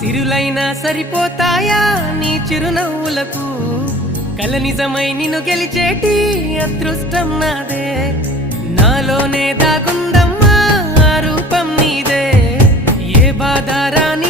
సిరులైనా సరిపోతాయా నీ చిరునవ్వులకు కల నిజమై నిన్ను గెలిచేటి అదృష్టం నాదే నాలోనే దాగుందమ్మా ఆ రూపం నీదే ఏ బాధ రాని